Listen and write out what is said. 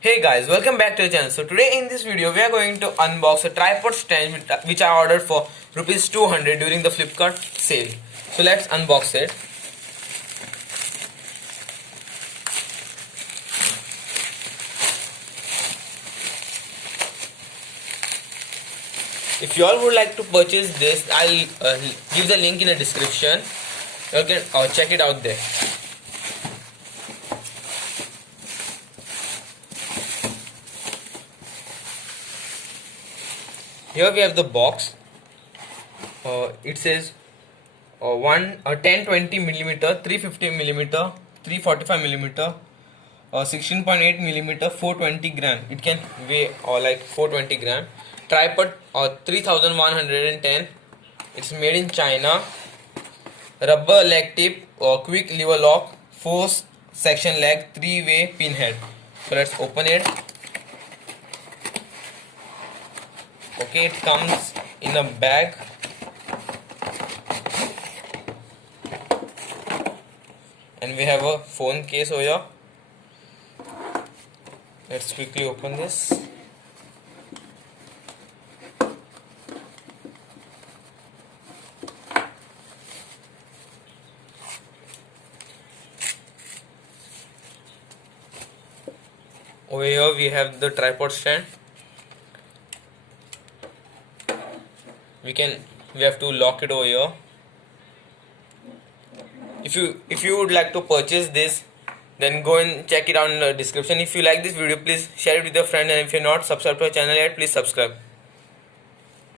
Hey guys, welcome back to the channel. So today in this video we are going to unbox a tripod stand which I ordered for rupees 200 during the Flipkart sale. So let's unbox it. If you all would like to purchase this, I'll give the link in the description. You can check it out there. Here we have the box. It says 1020 millimeter, 350 millimeter, 345 millimeter, 16.8 millimeter, 420 gram. It can weigh like 420 gram. Tripod 3110. It's made in China. Rubber leg tip, quick lever lock, 4 section leg, 3-way pinhead. So let's open it. Okay, it comes in a bag. And we have a phone case over here. Let's quickly open this. Over here we have the tripod stand. We have to lock it over here. If you would like to purchase this, then go and check it out in the description. If you like this video, please share it with your friend, and if you're not subscribed to our channel yet, please subscribe.